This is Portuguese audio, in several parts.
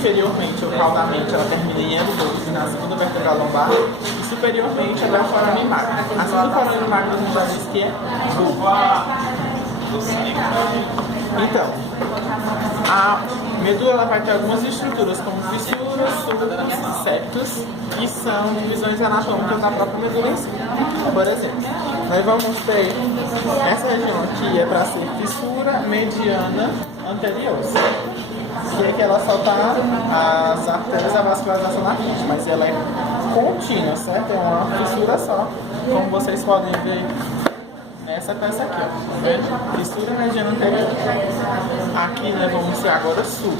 inferiormente ou caudalmente ela termina em L2 na segunda vértebra lombar e superiormente ela é o forame magro. A segunda forame magro a gente já disse que é Então, a medula ela vai ter algumas estruturas como fissuras, sulcos e septos, que são divisões anatômicas da própria medula em si. Por exemplo, nós vamos ter essa região aqui é para ser fissura mediana anterior, que é que ela só está as artérias e a vascularização na frente, mas ela é contínua, certo? É uma fissura só, como vocês podem ver nessa peça aqui, ó. Veja, fissura mediana anterior. Aqui nós vamos ter agora sulcos.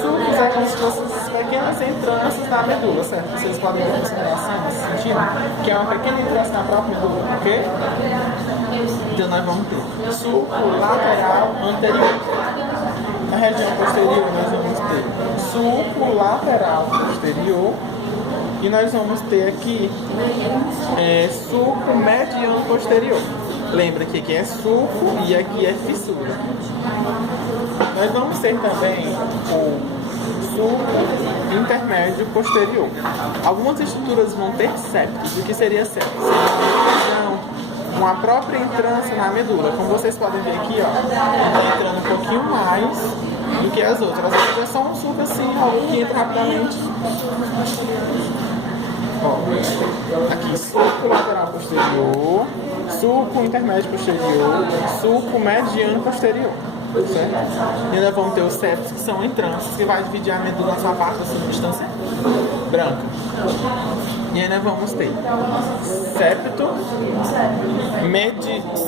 Sulcos é como se fossem pequenas entranças da medula, certo? Vocês podem ver assim, sentindo que é uma pequena entrança na própria medula, ok? Então nós vamos ter sulco lateral anterior. Na região posterior nós vamos ter sulco lateral posterior. E nós vamos ter aqui sulco mediano posterior. Lembra que aqui é sulco e aqui é fissura. Nós vamos ter também o sulco intermédio posterior. Algumas estruturas vão ter septos. O que seria septo? Seria uma própria entrância na medula. Como vocês podem ver aqui, ó, está entrando um pouquinho mais do que as outras. As outras é só um sulco assim, algo que entra rapidamente. Aqui, sulco lateral posterior, sulco intermédio posterior, sulco mediano posterior, certo? E ainda vamos ter os septos, que são entranças, que vai dividir a medula nessa parte da substância branca. E ainda vamos ter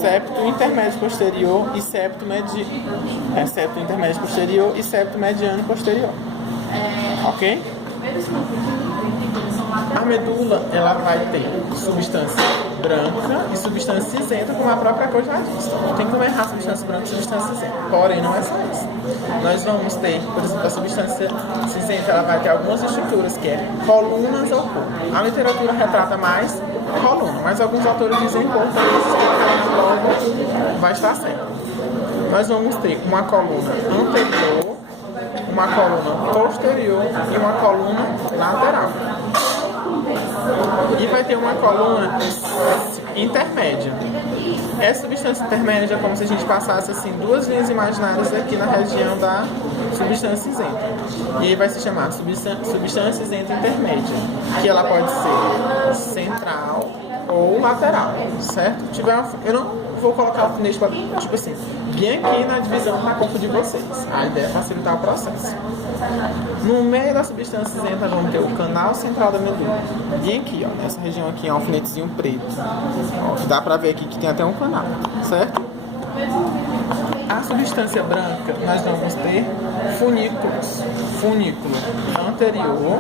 septo intermédio posterior e septo intermédio posterior e septo mediano posterior. Ok? A medula ela vai ter substância branca e substância cinzenta, como a própria cor já diz. Não tem como errar substância branca e substância cinzenta. Porém, não é só isso. Nós vamos ter, por exemplo, a substância cinzenta ela vai ter algumas estruturas que é colunas ou corpo. A literatura retrata mais coluna, mas alguns autores dizem corpo, vai estar certo. Nós vamos ter uma coluna anterior, uma coluna posterior e uma coluna lateral. E vai ter uma coluna intermédia. Essa substância intermédia é como se a gente passasse assim duas linhas imaginárias aqui na região da substância cinzenta. E aí vai se chamar substância cinzenta intermédia, que ela pode ser central ou lateral, certo? Eu não vou colocar o alfinete para, tipo assim, bem aqui na divisão para confundir vocês. A ideia é facilitar o processo. No meio da substância cinzenta vamos ter o canal central da medula. E aqui, ó, nessa região aqui é um alfinetezinho preto. Ó, que dá pra ver aqui que tem até um canal, certo? A substância branca nós vamos ter funículos. Funículo anterior,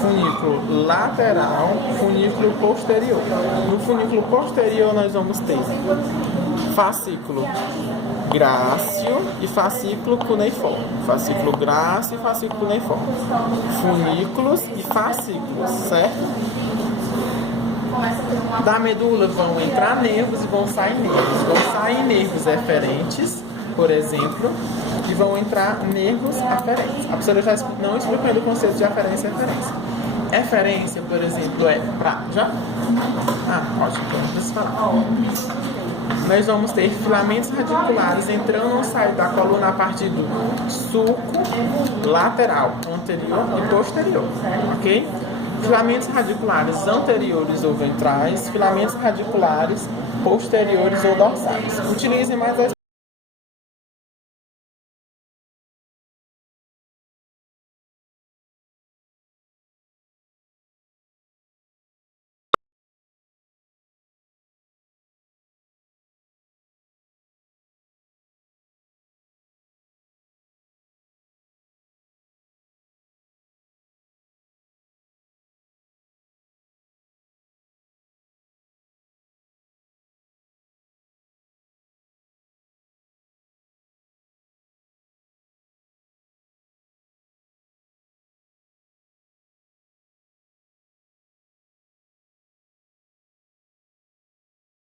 funículo lateral, funículo posterior. No funículo posterior nós vamos ter fascículo grácil e fascículo cuneiforme. Fascículo grácil e fascículo cuneiforme. Funículos e fascículos, certo? Da medula vão entrar nervos e vão sair nervos. Vão sair nervos eferentes, por exemplo, e vão entrar nervos aferentes. A professora já não explicando o conceito de aferência e eferência. Eferência, por exemplo, é pra... Já? Ótimo, então não precisa falar. Nós vamos ter filamentos radiculares entrando ou saindo da coluna a partir do sulco lateral, anterior e posterior, ok? Filamentos radiculares anteriores ou ventrais, filamentos radiculares posteriores ou dorsais. Utilize mais a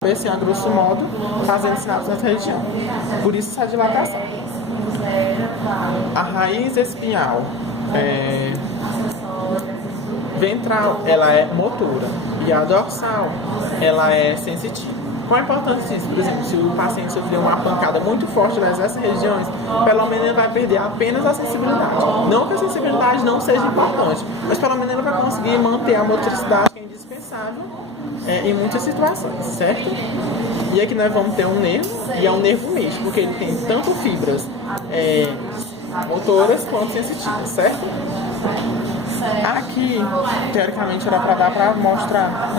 esse a grosso modo, fazendo sinapse nessa região. Por isso essa dilatação. A raiz espinhal ventral, ela é motora, e a dorsal, ela é sensitiva. Qual a importância disso? Por exemplo, se o paciente sofrer uma pancada muito forte nessas regiões, pelo menos ele vai perder apenas a sensibilidade. Não que a sensibilidade não seja importante, mas pelo menos ele vai conseguir manter a motricidade, que é indispensável em muitas situações, certo? E aqui nós vamos ter um nervo, e é um nervo misto, porque ele tem tanto fibras motoras quanto sensitivas, certo? Aqui, teoricamente, era para dar para mostrar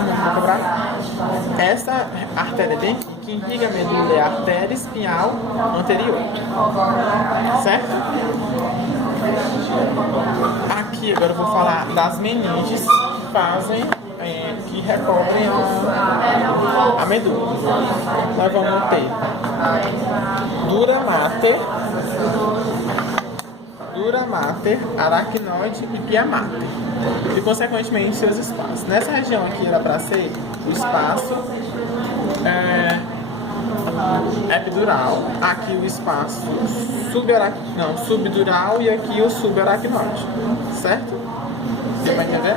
essa artéria bem que irriga a medula é a artéria espinhal anterior, certo? Aqui agora eu vou falar das meninges que fazem, que recobrem a medula. Nós vamos ter dura mater, aracnoide e pia mater. E, consequentemente, seus espaços. Nessa região aqui era para ser o espaço epidural, aqui o espaço subdural e aqui o subaracnoide, certo? Deu para entender?